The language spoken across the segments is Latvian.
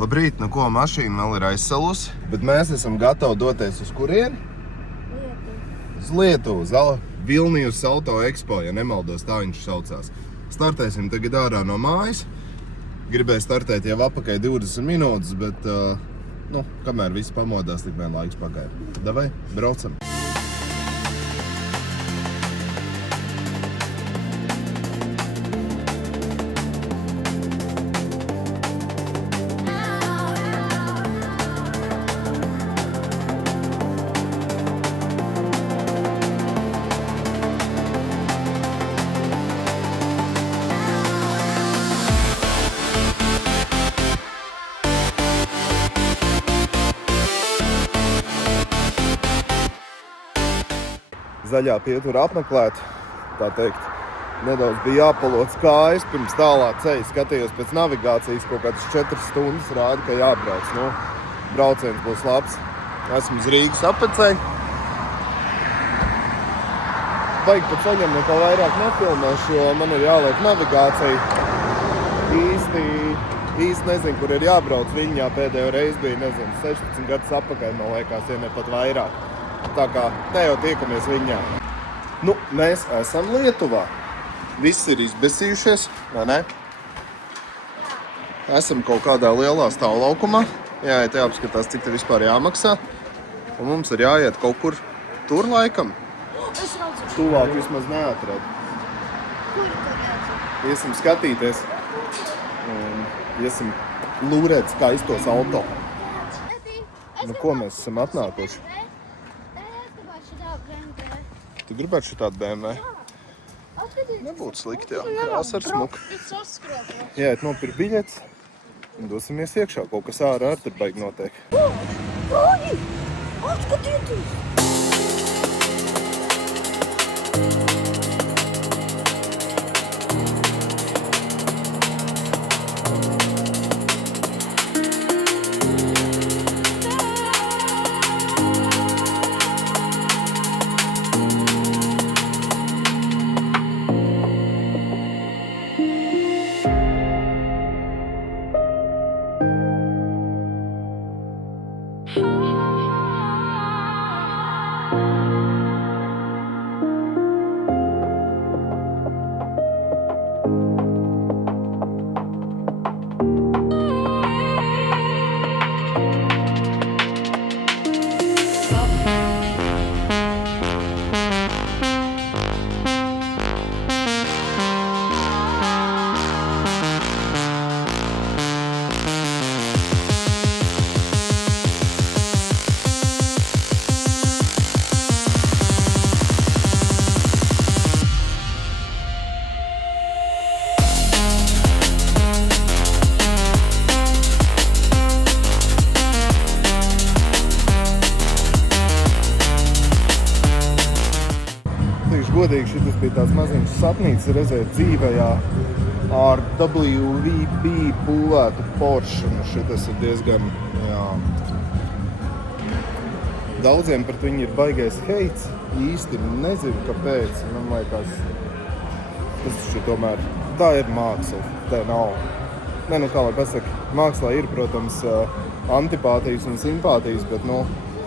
Labrīt, nu ko, mašīna vēl ir aizsalusi, bet mēs esam gatavi doties uz kurieni? Uz Lietuvu, uz Vilnius Auto Expo, ja nemaldos, tā viņš saucās. Startēsim tagad ārā no mājas. Gribēju startēt jau apakai 20 minūtes, bet, kamēr viss pamodās, tikmēr laiks pagāja. Davai, braucam! Zaļā pietura apmeklēt, tā teikt, nedaudz bija jāpaloc kājas, pirms tālā ceļa skatījos pēc navigācijas, kaut kādas 4 stundas rāda, ka jābrauc. Brauciens būs labs. Esmu uz Rīgas apecei. Baigi pa ceļam neko vairāk nefilmēšu, jo man ir jāliek navigācija. Īsti nezinu, kur ir jābrauc. Viņā pēdējo reizi bija, 16 gadus apakaļ, man liekas, ja ne pat vairāk. Tā kā te jau tiekamies Viņā. Mēs esam Lietuvā. Viss ir izbesījušies, vai ne? Esam kaut kādā lielā stāvlaukumā. Jāiet jāapskatās, cik te vispār jāmaksā. Un mums ir jāiet kaut kur tur laikam. Tuvāk vismaz neatradu. Kur tur jāsaka? Iesim skatīties. Iesim lūrēt skaistos auto. Ko mēs esam atnākuši? Tu gribētu šitādu BMW? Nebūtu slikti, jā. Krāsa ar smuku. Jāiet nopirkt biļetes un dosimies iekšā. Kaut kas ārā ar tur baigi notiek. Atskatieties! Godīgi, šitas bija tāds maziņš sapnīts redzēt dzīvējā ar WVB būvētu Porsche. Šitas ir diezgan, Daudziem par viņu ir baigais heits. Īsti nezinu, kāpēc. Man liekas, tas tomēr, tā ir māksla. Tā nav. Kā lai pasaka, mākslā ir, protams, antipātijas un simpātijas, bet,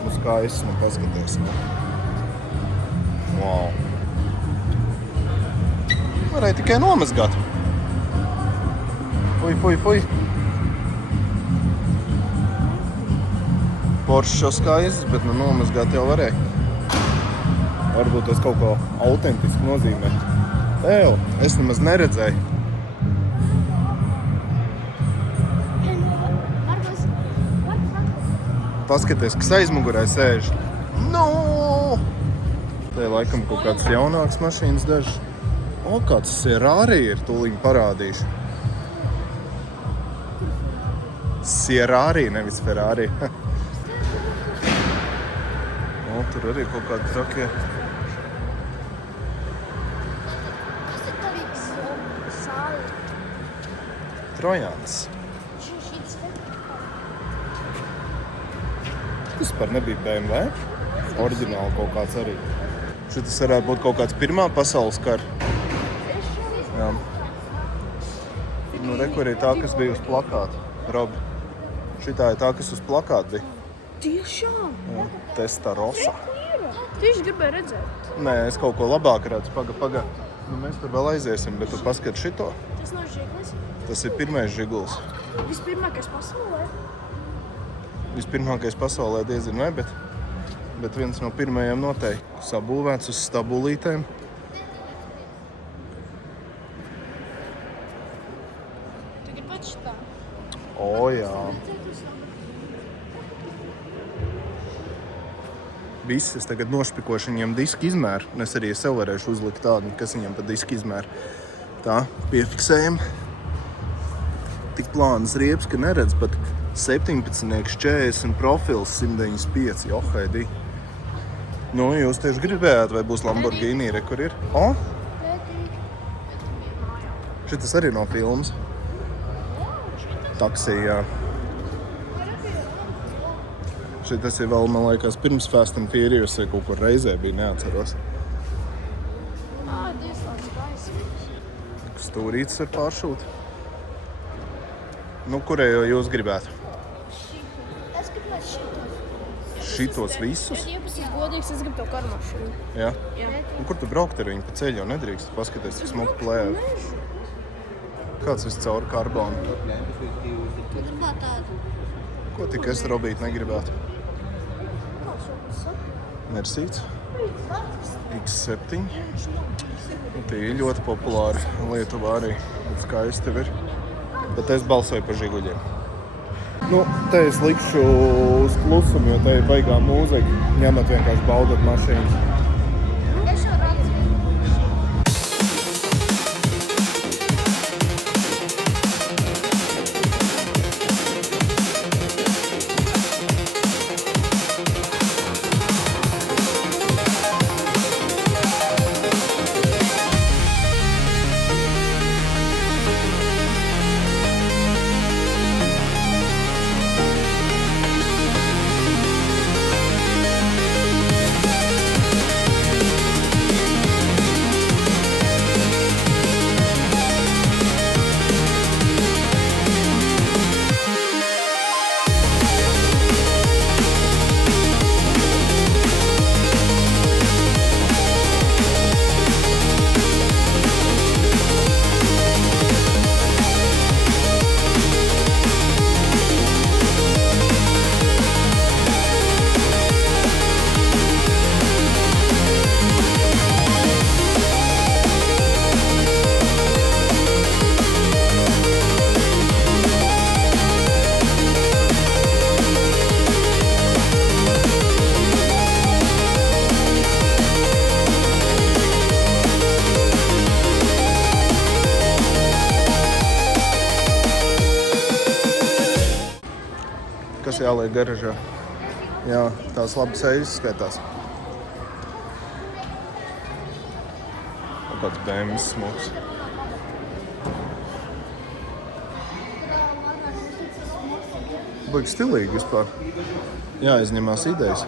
uz skaists, paskaties. Wow. Varēja tikai nomazgāt. Fuj. Porsche skaists, bet nomazgāt jau varēja. Varbūt tas kaut ko autentiski nozīmē. Es nemaz neredzēju. Paskaties, kas aizmugurē sēž. Te laikam kaut kāds jaunāks mašīnas dažs. Kāds Ferrari ir, tūlīt parādīšu. Ferrari, nevis Ferrari. Tur arī kaut kādi trakie. Tas ir tādīgs sāli. Trojāns. Tas par nebija BMW. Oriģināli kaut kāds arī. Šitas varētu būt kaut kāds pirmā pasaules kara. Jā. Re, kur ir tā, kas bija uz plakāta. Robi. Šitā ir tā, kas uz plakāta bija. Tiešām? Testarossa. Tieši gribēju redzēt. Nē, es kaut ko labāk redzu. Paga. Nu, mēs tur vēl aiziesim, bet tu paskat šito. Tas nav žiglis. Tas ir pirmais žiguls. Vispirmākais pasaulē. Vispirmākais pasaulē diezin vai, bet viens no pirmajiem noteikti. Sabūvēts uz stabulītēm. Tu gribi pats šitā? O, jā. Viss, es tagad nošpikošu viņiem disku izmēru. Un es arī sev varēšu uzlikt tādu, kas viņiem pa disku izmēru. Tā, piefiksējam. Tik plānas riepas, ka neredz pat 17,40 profils 195. Johaidī. Nu, jūs tieši gribējāt, vai būs Lamborghini, re, kur ir? O? Šitas arī no filmas. Taksī, jā. Šitas ir vēl, man liekas, pirms Fast and Furious, ja kaut kur reizē bija, neatceros. Diezlāns gaismas. Stūrītis ar pāršūt. Nu, kurējo jūs gribētu? Es gribētu šitos. Šitos visus? Ja iepasis godīgs, es gribu tev karmašanu. Jā. Jā. Nu, kur tu braukt ar viņu pa ceļu, jau nedrīkst paskaties, cik smuki plēvi. Kāds viss cauri karbonu? Tu gribētu tādu. Ko tik es, Robīt, negribētu? Mersīts. X7. Nu, tie ir ļoti populāri Lietuvā arī. Skaisti ir. Bet es balsoju par žiguļiem. Nu, te es likšu uz klusumu, jo te ir baigā mūzika. Ņemat vienkārši baudat mašīnas. Es jau redzu. Kas jāliek garažā? Jā, tās labas ejas skaitās. Kāds BMW smuks. Baigi stilīgi vispār. Jāizņemās idejas.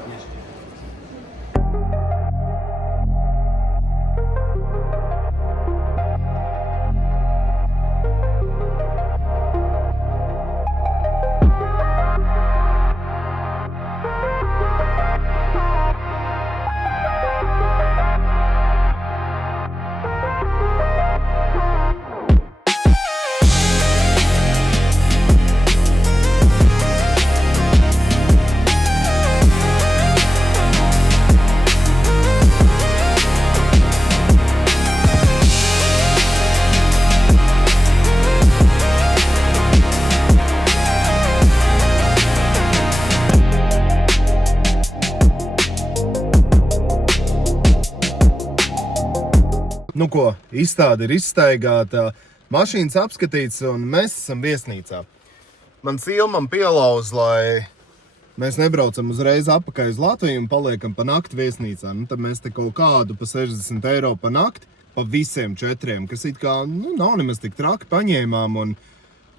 Nu ko, izstāde ir izstaigāta, mašīnas apskatīts un mēs esam viesnīcā. Man sieva man pielauz, lai mēs nebraucam uzreiz atpakaļ uz Latviju un paliekam pa nakti viesnīcā. Nu, tad mēs te kaut kādu pa 60 eiro pa nakti, pa visiem 4, kas it kā nav nemaz tik traki, paņēmām un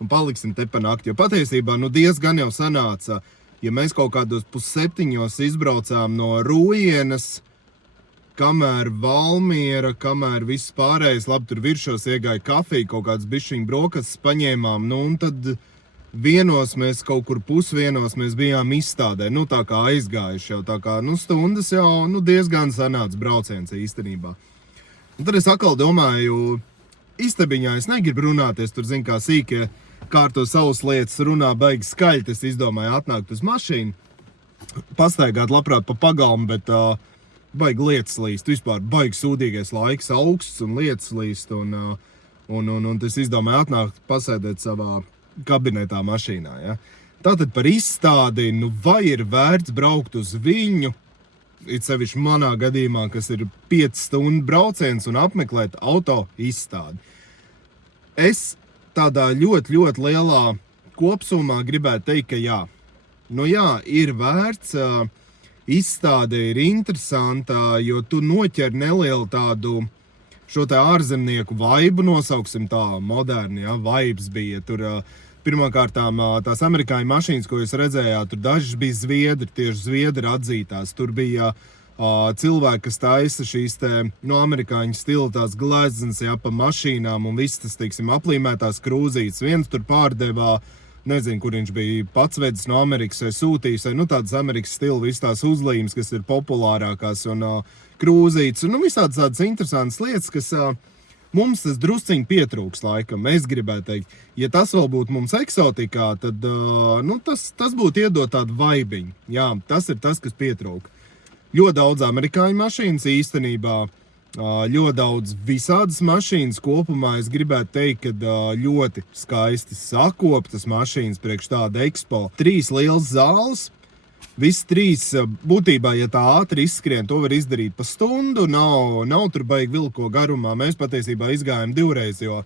paliksim te pa nakti. Jo patiesībā diezgan jau sanāca, ja mēs kaut kādos 6:30 izbraucām no Rūjienas, kamēr Valmiera, kamēr viss pārējais, labi, tur viršos iegāja kafiju, kaut kāds bišķiņu brokastis paņēmām, un tad vienos mēs kaut kur pusvienos mēs bijām izstādē, nu tā kā aizgājuši jau, tā kā, nu stundas jau, nu diezgan sanāca brauciens īstenībā. Un tad es atkal domāju, istabiņā es negribu runāties, tur zin kā sīkie kārto savas lietas, runā baigi skaļi, es izdomāju atnākt uz mašīnu, pastaigāt labprāt pa pagalmu, bet baigi lietas līst, vispār baigi sūdīgais laiks, augsts un lietas līst, un es izdomāju atnākt pasēdēt savā kabinetā mašīnā, ja. Tātad par izstādi, nu vai ir vērts braukt uz viņu, it sevišķi manā gadījumā, kas ir 5 stundu brauciens un apmeklēt auto izstādi. Es tādā ļoti lielā kopsumā gribētu teikt, ka jā. Nu jā, ir vērts, izstāde ir interesanta, jo tu noķer nelielu tādu šo te ārzemnieku vaibu, nosauksim tā, moderni, ja, vaibs bija. Tur pirmkārtām tās amerikāņu mašīnas, ko jūs redzējāt, tur dažas bija zviedri, tieši zviedri atzītās. Tur bija cilvēki, kas taisa šīs te, no amerikāņu stila tās gleznas, ja, pa mašīnām un viss tas, teiksim, aplīmētās krūzītes. Viens tur pārdevā, nezinu, kur viņš bija pats vedis no Amerikas vai sūtījis, vai, nu, tādas Amerikas stila, viss tās uzlīmes, kas ir populārākās un krūzītes, un, nu, visādas tādas interesantas lietas, kas mums tas drusciņi pietrūks laikam, es gribētu teikt. Ja tas vēl būtu mums eksotikā, tad, nu, tas būtu iedot tādu vaibiņu. Jā, tas ir tas, kas pietrūk. Ļoti daudz amerikāņu mašīnas īstenībā, ļoti daudz visādas mašīnas kopumā. Es gribētu teikt, ka ļoti skaisti sakoptas mašīnas priekš tāda ekspo. 3 liels zāles. Visi 3, būtībā, ja tā ātri izskrien, to var izdarīt pa stundu, nav tur baigi vilko garumā. Mēs patiesībā izgājām 2 reizes, jo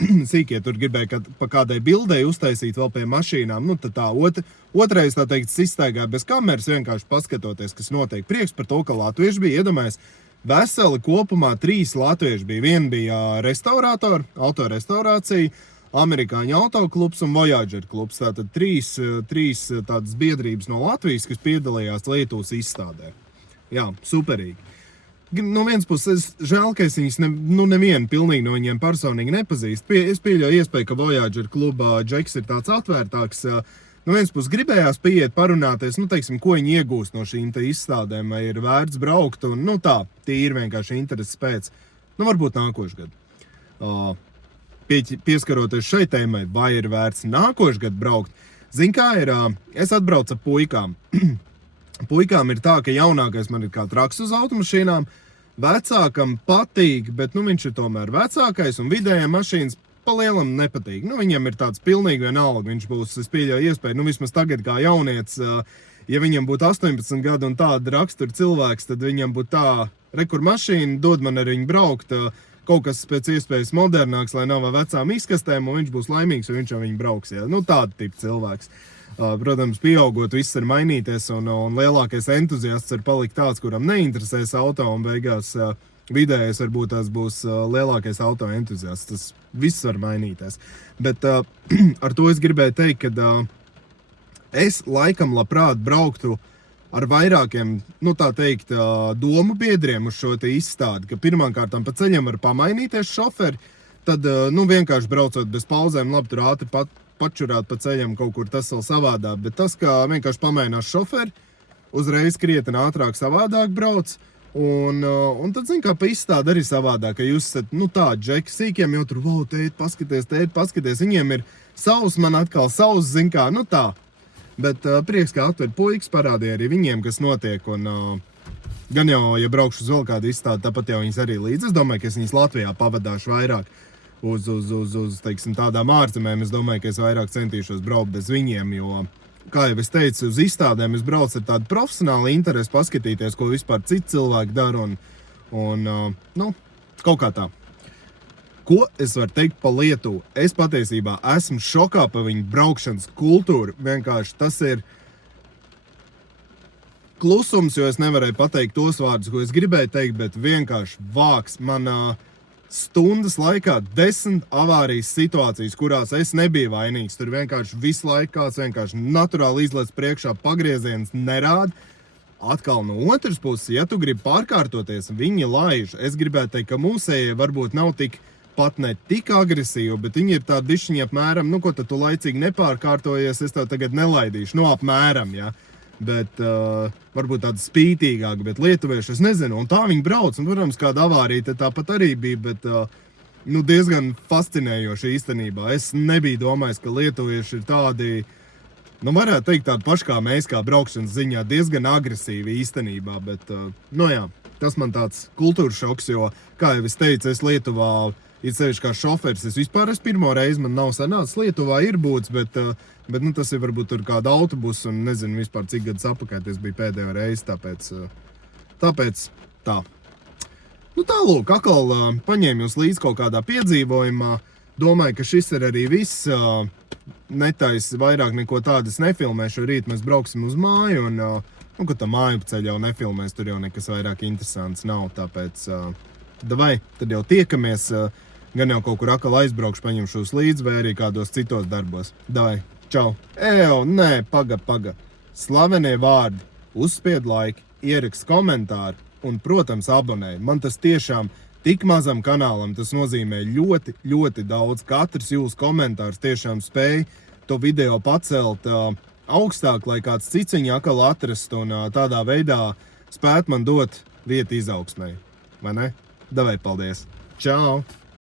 sīkie tur gribēja pa kādai bildei uztaisīt vēl pie mašīnām. Nu, tad tā otrais, tā teikt, izstaigāja bez kameras, vienkārši paskatoties, kas notiek. Prieks par to, ka latvieši bija, iedomājies, veseli kopumā 3 latvieši bija. Viena bija restaurātori, autorestaurācija, amerikāņu autoklubs un Voyager klubs. Tātad 3 tādas biedrības no Latvijas, kas piedalījās Lietuvas izstādē. Jā, superīgi. No vienas puses, žēl, ka es viņus nevienu pilnīgi no viņiem personīgi nepazīst. Es pieļauju iespēju, ka Voyager klubā Džeks ir tāds atvērtāks. No vienas puses gribējās pieiet, parunāties, nu, teiksim, ko viņi iegūst no šīm te izstādēm, vai ir vērts braukt, un, nu, tā, tīri vienkārši intereses pēc. Nu, varbūt nākošgad. Pieskaroties šai tēmai, vai ir vērts nākošgad braukt. Zin kā ir, es atbraucu ar puikām. Puikām ir tā, ka jaunākais man ir kā traks uz automašīnām, vecākam patīk, bet, nu, viņš ir tomēr vecākais, un vidējiem mašīnas pa lielam nepatīk. Nu, viņam ir tāds pilnīgi vienalga, viņš būs, es pieļauju iespēju, nu, vismaz tagad kā jaunietis, ja viņam būtu 18 gadu un tāda rakstura cilvēks, tad viņam būtu tā, rekur mašīna, dod man ar viņu braukt, kaut kas pēc iespējas modernāks, lai nav vecām izkastēm, un viņš būs laimīgs, un viņš ar viņu brauks. Ja? Nu, tāda tipa cilvēks. Protams, pieaugot, viss ir mainīties, un lielākais entuziasts ir palikt tāds, kuram neinteresēs auto, un beigās vidējais varbūt tās būs lielākais auto entuziasts. Tas viss var mainīties. Bet ar to es gribēju teikt, ka es laikam labprāt brauktu ar vairākiem, nu tā teikt, domu biedriem uz šo te izstādi, ka pirmkārtām pa ceļam var pamainīties šoferi, tad, nu, vienkārši braucot bez pauzēm, labi, tur ātri pačurāt pa ceļam kaut kur, tas vēl savādāk, bet tas, ka vienkārši pamainās šoferi, uzreiz krietni ātrāk savādāk brauc, un tad, zin, kā pa izstādi arī savādāk, ka jūs esat, nu tā, Džeki, sīkiem jau tur, wow, tēt, paskaties, viņiem ir savs, man atkal savs, zin kā, nu tā. Bet prieks, ka atver puikas parādīja arī viņiem, kas notiek, un gan jau, ja braukšu uz vēl kādu izstādi, tāpat jau viņas arī līdz. Es domāju, ka es viņas Latvijā pavadāšu vairāk uz teiksim, tādām ārzemēm. Es domāju, ka es vairāk centīšos braukt bez viņiem, jo, kā jau es teicu, uz izstādēm es braucu ar tādu profesionālu interesi paskatīties, ko vispār citi cilvēki dara, un nu, kaut kā tā. Ko es varu teikt pa Lietuvu? Es patiesībā esmu šokā par viņu braukšanas kultūru. Vienkārši tas ir klusums, jo es nevarēju pateikt tos vārdus, ko es gribēju teikt, bet vienkārši vāks manā stundas laikā 10 avārijas situācijas, kurās es nebiju vainīgs. Tur vienkārši visu laiku kāds vienkārši naturāli izlēc priekšā, pagrieziens nerāda. Atkal no otras puses, ja tu gribi pārkārtoties, viņi laiž. Es gribētu teikt, ka mūsējie varbūt nav tik pat ne tik agresīva, bet viņi ir tādi bišķiņi apmēram, nu, ko tad tu laicīgi nepārkārtojies, es tev tagad nelaidīšu, nu, apmēram, ja. Bet varbūt tāda spītīgāka, bet lietuvieši, es nezinu, un tā viņi brauc, un, protams, kāda avārija te tāpat arī bija, bet, nu, diezgan fascinējoši īstenībā. Es nebiju domājis, ka lietuvieši ir tādi, nu, varētu teikt tādi paši kā mēs, kā braukšanas ziņā, diezgan agresīvi īstenībā, bet, nu, jā, tas man tāds kultūras šoks, jo, kā jau es teicu, es Lietuvā, ir sevišķi kā šoferis, es vispār pirmo reizi, man nav sanācis, Lietuvā ir būts, bet nu, tas ir varbūt tur kāda autobus, un nezinu vispār, cik gadus apakaļ tas bija pēdējo reizi, tāpēc tā. Nu tā lūk, atkal paņēmu jūs līdz kaut kādā piedzīvojumā, domāju, ka šis ir arī viss, netais vairāk neko tādas nefilmēšu, rīt mēs brauksim uz māju, un, nu, ka tā māju ceļ jau nefilmēs, tur jau nekas vairāk interesants nav, tāpēc, davai, tad jau tiekamies, gan jau kaut kur atkal aizbraukšu, paņemšos līdzi, vai arī kādos citos darbos. Davai, čau! Nē, paga. Slavenie vārdi, uzspied laiku, ierakst komentāru un, protams, abonē. Man tas tiešām tik mazam kanālam, tas nozīmē ļoti, ļoti daudz. Katrs jūsu komentārs tiešām spēj to video pacelt augstāk, lai kāds cits viņu atkal atrast un tādā veidā spēt man dot vietu izaugsmai. Vai ne? Davai, paldies! Čau!